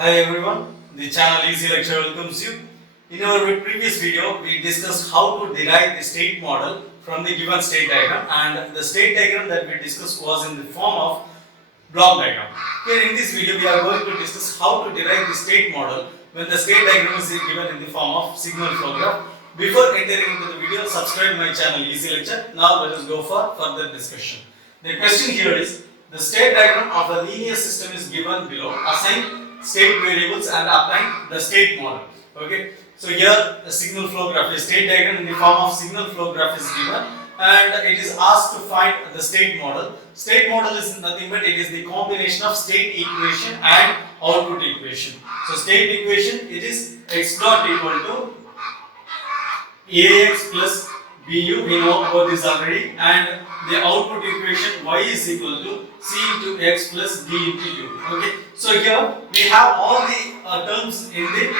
Hi everyone, the channel Easy Lecture welcomes you. In our previous video, we discussed how to derive the state model from the given state diagram, and the state diagram that we discussed was in the form of block diagram. Here in this video, we are going to discuss how to derive the state model when the state diagram is given in the form of signal flow graph. Before entering into the video, subscribe my channel Easy Lecture. Now let us go for further discussion. The question here is, the state diagram of a linear system is given below. Assign state variables and applying the state model. Okay, so here the signal flow graph, a state diagram in the form of signal flow graph is given, and it is asked to find the state model. State model is nothing but it is the combination of state equation and output equation. So state equation, it is x dot equal to ax plus bu, we know about this already, and the output equation y is equal to c into x plus d into u. Okay, so here we have all the terms in the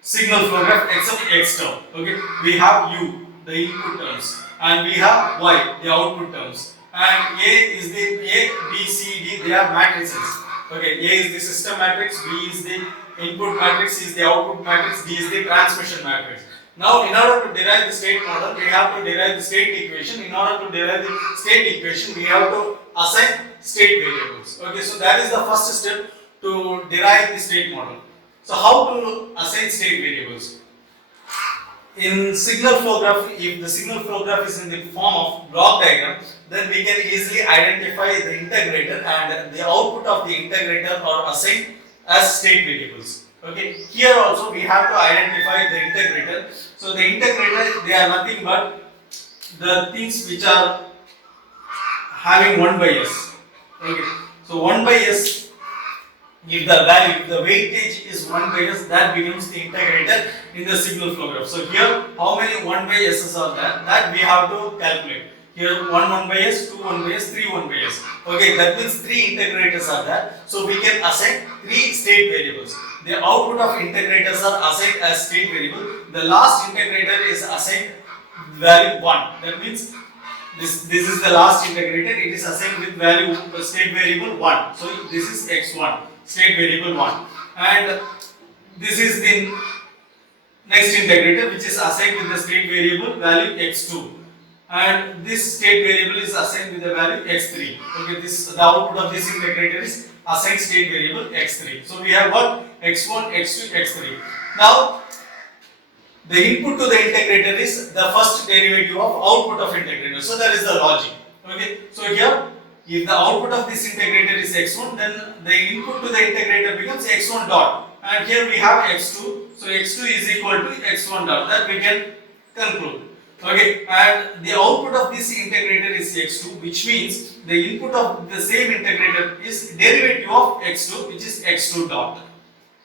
signal flow graph except x term. Okay, we have u, the input terms, and we have y, the output terms, and a is the a, b, c, d, they are matrices. Okay, a is the system matrix, b is the input matrix, c is the output matrix, d is the transmission matrix. Now, in order to derive the state model, we have to derive the state equation. In order to derive the state equation, we have to assign state variables. Okay, so that is the first step to derive the state model. So, how to assign state variables? In signal flow graph, if the signal flow graph is in the form of block diagram, then we can easily identify the integrator, and the output of the integrator are assigned as state variables. Okay, here also we have to identify the integrator. So the integrator, they are nothing but the things which are having 1 by s. Okay, so 1 by s, if the value, if the weightage is 1 by s, that becomes the integrator in the signal flow graph. So here, how many 1 by s's are there? That we have to calculate. Here 1 by s, 2 1 by s, 3 1 by s. Okay, that means 3 integrators are there. So we can assign 3 state variables. The output of integrators are assigned as state variable. The last integrator is assigned value 1. That means this is the last integrator. It is assigned with value state variable 1. So this is x1, state variable 1, and this is the next integrator which is assigned with the state variable value x2, and this state variable is assigned with the value x3. Okay, the output of this integrator is assigned state variable x3. So we have got x1, x2, x3. Now the input to the integrator is the first derivative of output of integrator. So that is the logic. Okay, so here if the output of this integrator is x1, then the input to the integrator becomes x1 dot, and here we have x2. So x2 is equal to x1 dot. That we can conclude. Okay, and the output of this integrator is x2, which means the input of the same integrator is derivative of x2, which is x2 dot.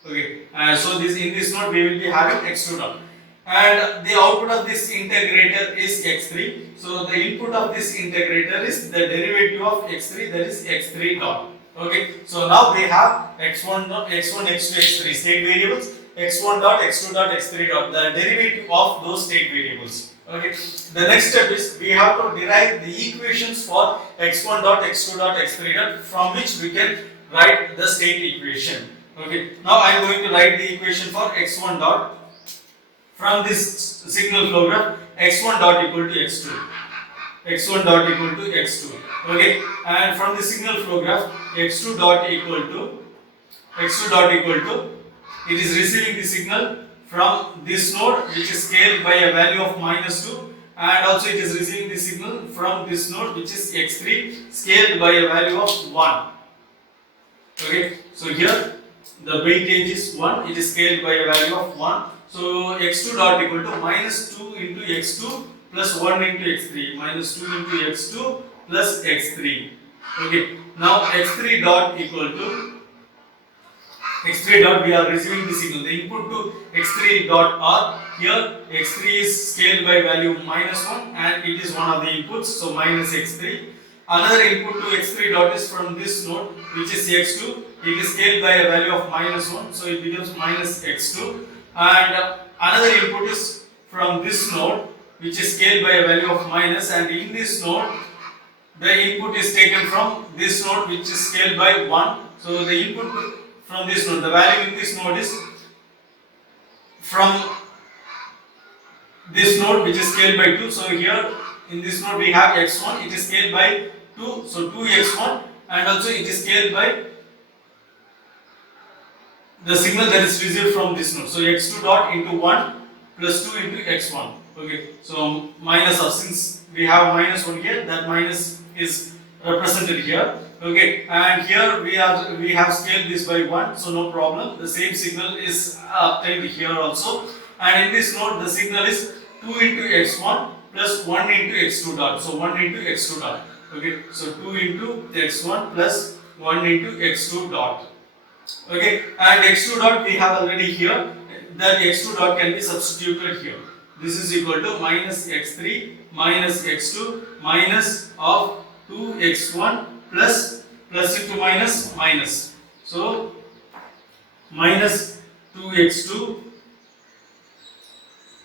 Okay, so in this node we will be having x2 dot, and the output of this integrator is x3. So the input of this integrator is the derivative of x3, that is x3 dot. Okay, so now we have x1 dot, x1, x2, x3 state variables, x1 dot, x2 dot, x3 dot, the derivative of those state variables. Okay, the next step is we have to derive the equations for x1 dot, x2 dot, x3 dot, from which we can write the state equation. Okay, now I am going to write the equation for x1 dot from this signal flow graph. X1 dot equal to x2, x1 dot equal to x2. Okay, and from the signal flow graph, x2 dot equal to it is receiving the signal from this node, which is scaled by a value of -2, and also it is receiving the signal from this node, which is x3, scaled by a value of 1. Okay, so here the weightage is 1, it is scaled by a value of 1. So x2 dot equal to -2 into x2 plus 1 into x3, -2 into x2 plus x3. Okay, now x3 dot equal to x3 dot, we are receiving the signal. The input to x3 dot are here. x3 is scaled by value -1, and it is one of the inputs, so -x3. Another input to x3 dot is from this node, which is x2. It is scaled by a value of -1, so it becomes -x2. And another input is from this node, which is scaled by a value of minus, and in this node the input is taken from this node which is scaled by 1. So the input from this node. The value in this node is from this node, which is scaled by 2. So here in this node we have x1, it is scaled by 2, so 2x1, and also it is scaled by the signal that is received from this node. So x2 dot into 1 plus 2 into x1. Okay, so minus of, since we have minus 1 here, that minus is represented here. Okay, and here we have scaled this by 1, so no problem. The same signal is obtained here also. And in this node the signal is 2 into x1 plus 1 into x2 dot. So 1 into x2 dot. Okay, so 2 into x1 plus 1 into x2 dot. Okay, and x2 dot we have already here. That x2 dot can be substituted here. This is equal to minus x3 minus x2 minus of 2x1 plus into minus. So minus 2x2,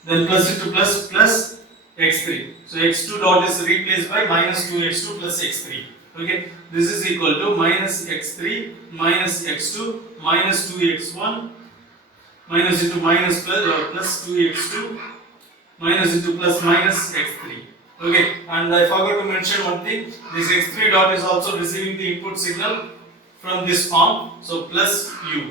then plus into plus x3. So x2 dot is replaced by minus 2x2 plus x3. Okay, this is equal to minus x3 minus x2 minus 2x1 minus into minus plus 2x2 minus into plus minus x3. Okay, and I forgot to mention one thing. This x3 dot is also receiving the input signal from this form. So plus u.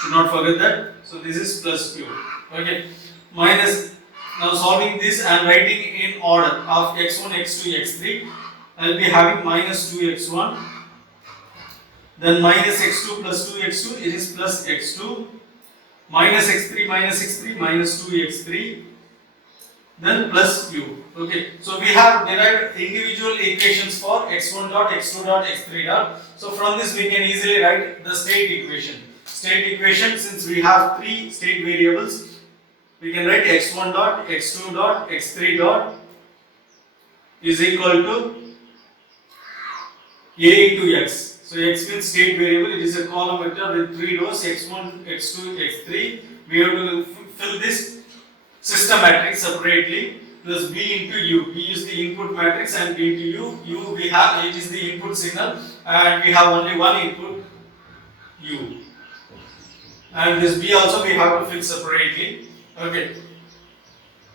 Should not forget that. So this is plus u. Okay, minus. Now solving this and writing in order of x1, x2, x3. I will be having minus 2x1. Then minus x2 plus 2x2. It is plus x2. Minus x3 minus 2x3. Then plus u. Okay, so we have derived individual equations for x1 dot, x2 dot, x3 dot. So from this we can easily write the state equation. State equation, since we have 3 state variables, we can write x1 dot, x2 dot, x3 dot is equal to a into x. So x means state variable. It is a column vector with 3 rows, x1, x2, x3. We have to fill this system matrix separately, plus b into u. B is the input matrix and b into u. U we have, it is the input signal, and we have only one input, u. And this b also we have to fill separately. Okay.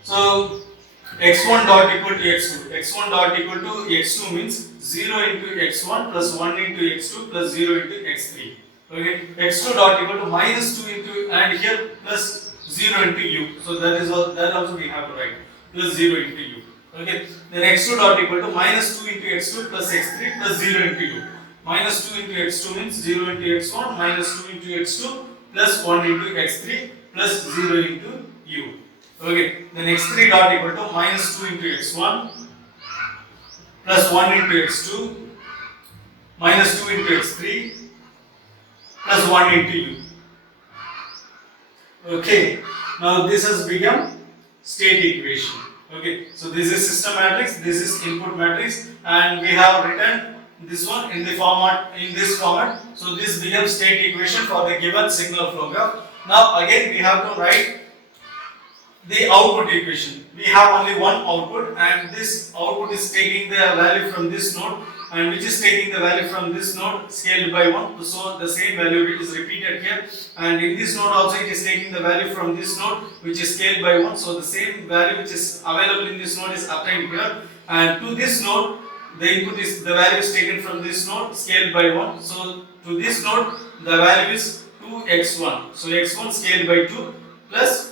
So x1 dot equal to x2. x1 dot equal to x2 means 0 into x1 plus 1 into x2 plus 0 into x3. Okay. x2 dot equal to minus 2 into, and here plus 0 into u. So that is all, that also we have to write, plus 0 into u. Okay. Then x2 dot equal to minus 2 into x2 plus x3 plus 0 into u. Minus 2 into x2 means 0 into x1 minus 2 into x2 plus 1 into x3 plus 0 into u. Okay. Then x3 dot equal to minus 2 into x1 plus 1 into x2 minus 2 into x3 plus 1 into u. Okay, now this has become state equation. Okay, so this is system matrix, this is input matrix, and we have written this one in the format, in this format. So this becomes state equation for the given signal flow graph. Now again we have to write the output equation. We have only one output, and this output is taking the value from this node, and which is taking the value from this node scaled by 1. So the same value is repeated here, and in this node also it is taking the value from this node which is scaled by 1. So the same value which is available in this node is obtained here, and to this node the input is, the value is taken from this node scaled by 1. So to this node the value is 2x1. So x1 scaled by 2 plus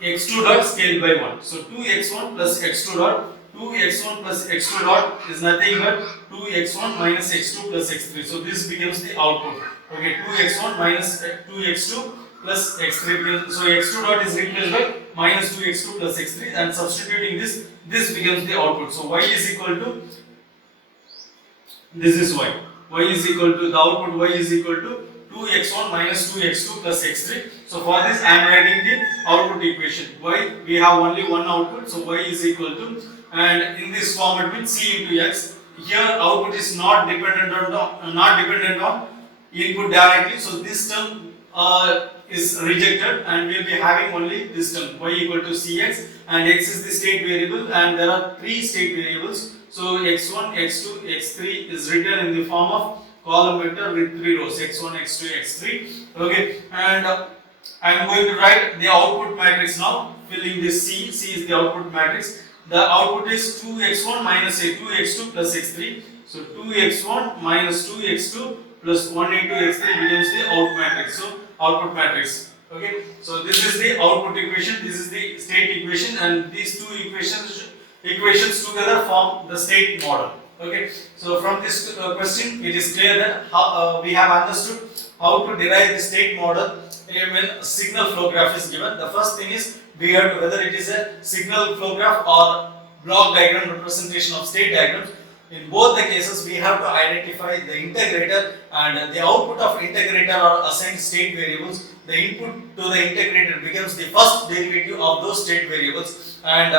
x2 dot scaled by 1. So 2x1 plus x2 dot. 2x1 plus x2 dot is nothing but 2x1 minus x2 plus x3. So this becomes the output. Okay, 2x1 minus 2x2 plus x3. So x2 dot is replaced by minus 2x2 plus x3, and substituting this becomes the output. So y is equal to, this is y. Y is equal to, the output y is equal to 2x1 minus 2x2 plus x3. So for this I am writing the output equation. Y, we have only one output, so y is equal to, and in this format means c into x. Here output is not dependent on input directly, so this term is rejected, and we will be having only this term, y equal to cx, and x is the state variable, and there are 3 state variables. So x1, x2, x3 is written in the form of column vector with 3 rows x1, x2, x3. Okay, and I am going to write the output matrix now, filling this C. C is the output matrix. The output is 2x1 minus a 2x2 plus x3. So 2x1 minus 2x2 plus 1 into x3 becomes the output matrix. Okay, so this is the output equation, this is the state equation, and these two equations together form the state model. Okay, so from this question it is clear that how, we have understood how to derive the state model when a signal flow graph is given. The first thing is we have to whether it is a signal flow graph or block diagram representation of state diagrams. In both the cases, we have to identify the integrator, and the output of integrator are assigned state variables. The input to the integrator becomes the first derivative of those state variables, and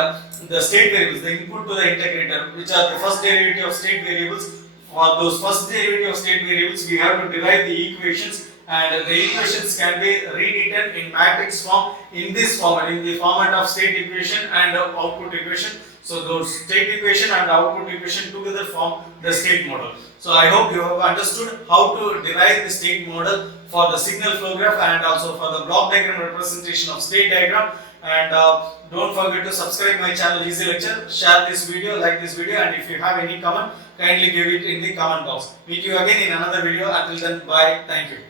the state variables, the input to the integrator, which are the first derivative of state variables. For those first derivative of state variables, we have to derive the equations, and the equations can be rewritten in matrix form in this format, in the format of state equation and output equation. So those state equation and output equation together form the state model. So I hope you have understood how to derive the state model for the signal flow graph and also for the block diagram representation of state diagram. And don't forget to subscribe my channel Easy Lecture, share this video, like this video, and if you have any comment, kindly give it in the comment box. Meet you again in another video. Until then, bye. Thank you.